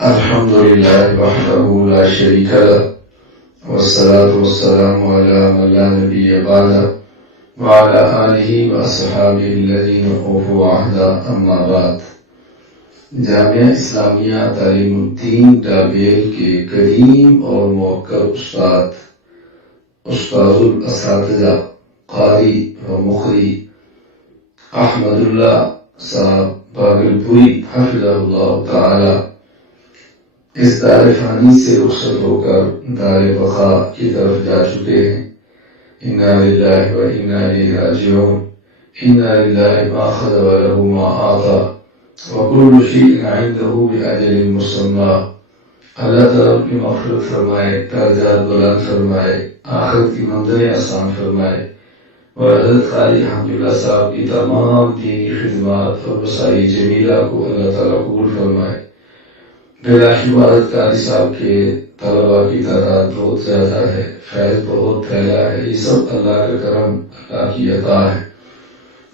الحمد لله وحده لا شريك له والصلاة والسلام على من لا نبي بعده وعلى آله وأصحابه الذين أوفوا عهدا أما بعد. جامعہ اسلامیہ تعلیم الدین ڈابیل کے کریم اور موقر استاد الاساتذہ قاری و مقری احمد اللہ صاحب باگلپوری حفظہ اللہ تعالی اس دار فانی سے رخصت ہو کر دار بقا کی طرف جا چکے ہیں. انا للہ و انا الیہ راجعون. انا للہ ما اخذ وله ما اعطى وكل شيء عنده بأجل مسمى. اللہ تعالیٰ کی مغفرت فرمائے، درجات بلند فرمائے، آخرت کی منزلیں آسان فرمائے، اور حضرت قاری حمداللہ صاحب کی تمام دینی خدمات اور وسائل جمیلہ کو اللہ تعالیٰ قبول فرمائے. بلا شبہ حضرت قاری صاحب کے طلباء کی تعداد بہت زیادہ ہے، فیض بہت پھیلا ہے. یہ سب اللہ کا کرم، اللہ کی عطا ہے.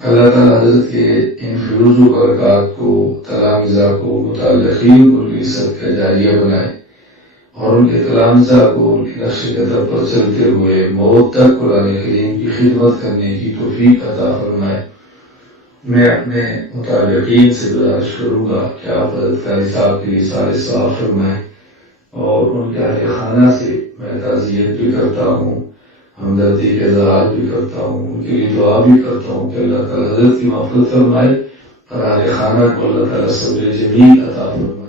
اللہ تعالیٰ حضرت کے ان فیوز و برکات کو، تلامذہ کو، متعلقین کو صدقہ جاریہ بنائے، اور ان کے تلامذہ کو ان کے نقش قدم پر چلتے ہوئے موت تک قرآن کریم کی خدمت کرنے کی توفیق عطا فرمائے. میں اپنے متعلقین سے گزارش کروں گا کہ آپ حضرت قاری صاحب کے لیے سارے ثواب فرمائیں، اور ان کے اہل خانہ سے میں تعزیت بھی کرتا ہوں، ہمدردی کا اظہار بھی کرتا ہوں، ان کے لیے دعا بھی کرتا ہوں کہ اللہ تعالیٰ حضرت کی مغفرت فرمائے اور اہل خانہ کو اللہ تعالیٰ صبر جمیل عطا فرمائے.